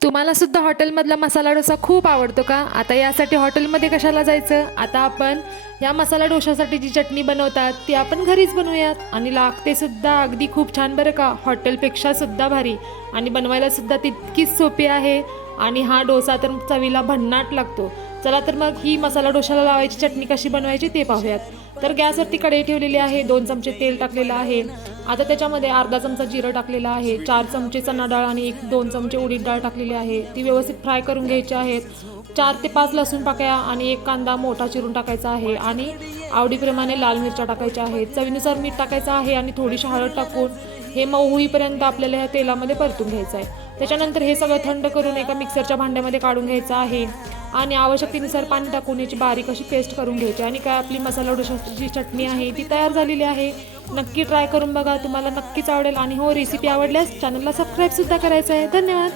तुम्हाला सुद्धा हॉटेलमधला मसाला डोसा खूप आवडतो का? आता यासाठी हॉटेलमध्ये कशाला जायचं? आता आपण या मसाला डोशासाठी जी चटणी बनवतात ती आपण घरीच बनवूयात आणि लागते सुद्धा अगदी खूप छान बरं का, हॉटेलपेक्षा सुद्धा भारी आणि बनवायला सुद्धा तितकीच सोपी आहे. आणि हा डोसा तर चवीला भन्नाट लागतो. चला तर मग ही मसाला डोशाला लावायची चटणी कशी बनवायची ते पाहूयात. तर गॅसवरती कढई ठेवलेली आहे, 2 चमचे तेल टाकलेलं आहे. आता त्याच्यामध्ये अर्धा चमचा जिरं टाकलेलं आहे, 4 चमचे चणा डाळ आणि 1-2 चमचे उडीद डाळ टाकलेली आहे. ती व्यवस्थित फ्राय करून घ्यायची आहेत. 4 ते 5 लसूण पाकळ्या आणि 1 कांदा मोठा चिरून टाकायचा आहे आणि आवडीप्रमाणे लाल मिरच्या टाकायच्या आहेत. चवीनुसार मीठ टाकायचं आहे आणि थोडीशी हळद टाकून हे मऊ होईपर्यंत आपल्याला ह्या तेलामध्ये परतून घ्यायचं आहे. त्याच्यानंतर हे सगळं थंड करून एका मिक्सरच्या भांड्यामध्ये काढून घ्यायचं आहे आणि आवश्यकतेनुसार पाणी टाकून याची बारीक अशी पेस्ट करून घ्यायची आणि काय आपली मसाला डोशाची जी चटणी आहे ती तयार झालेली आहे. नक्की ट्राय करून बघा, तुम्हाला नक्कीच आवडेल. आणि हो, रेसिपी आवडल्यास चॅनलला सबस्क्राईबसुद्धा करायचं आहे. धन्यवाद.